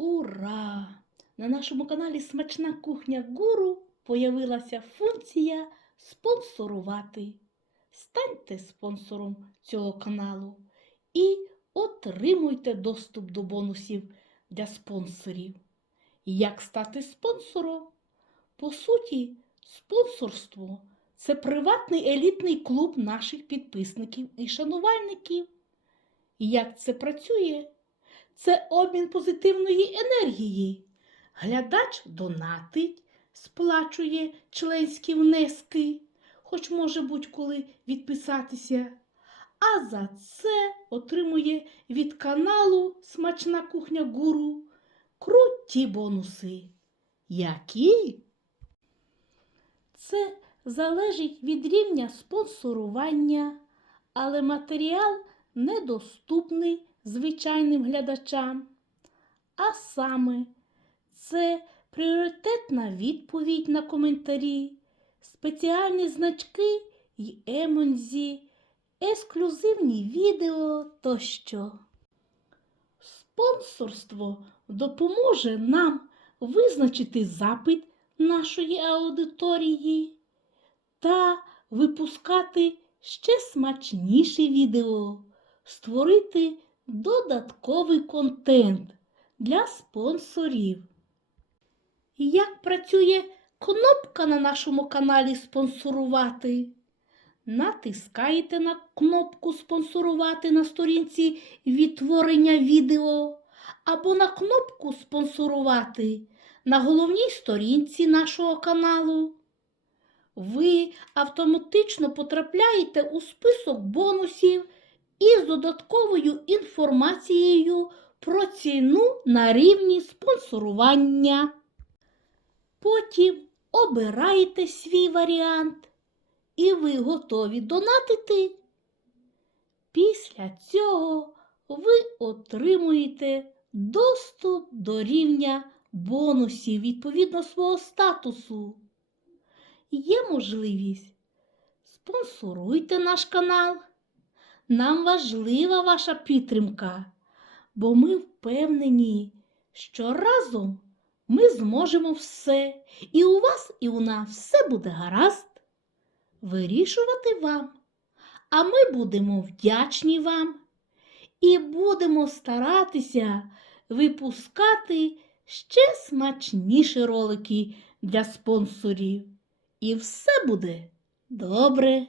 Ура! На нашому каналі Смачна кухня Гуру появилася функція спонсорувати. Станьте спонсором цього каналу і отримуйте доступ до бонусів для спонсорів. Як стати спонсором? По суті, спонсорство це приватний елітний клуб наших підписників і шанувальників. Як це працює? Це обмін позитивної енергії. Глядач донатить, сплачує членські внески, хоч може будь-коли відписатися. А за це отримує від каналу Смачна кухня Гуру круті бонуси. Які? Це залежить від рівня спонсорування, але матеріал недоступний звичайним глядачам. А саме, це пріоритетна відповідь на коментарі, спеціальні значки й емонзі, ексклюзивні відео тощо. Спонсорство допоможе нам визначити запит нашої аудиторії та випускати ще смачніші відео, створити додатковий контент для спонсорів. Як працює кнопка на нашому каналі Спонсорувати? Натискаєте на кнопку Спонсорувати на сторінці відтворення відео або на кнопку Спонсорувати на головній сторінці нашого каналу. Ви автоматично потрапляєте у список бонусів із додатковою інформацією про ціну на рівні спонсорування. Потім обираєте свій варіант і ви готові донатити. Після цього ви отримуєте доступ до рівня бонусів відповідно свого статусу. Є можливість спонсоруйте наш канал. Нам важлива ваша підтримка, бо ми впевнені, що разом ми зможемо все, і у вас, і у нас все буде гаразд. Вирішувати вам, а ми будемо вдячні вам і будемо старатися випускати ще смачніші ролики для спонсорів. І все буде добре.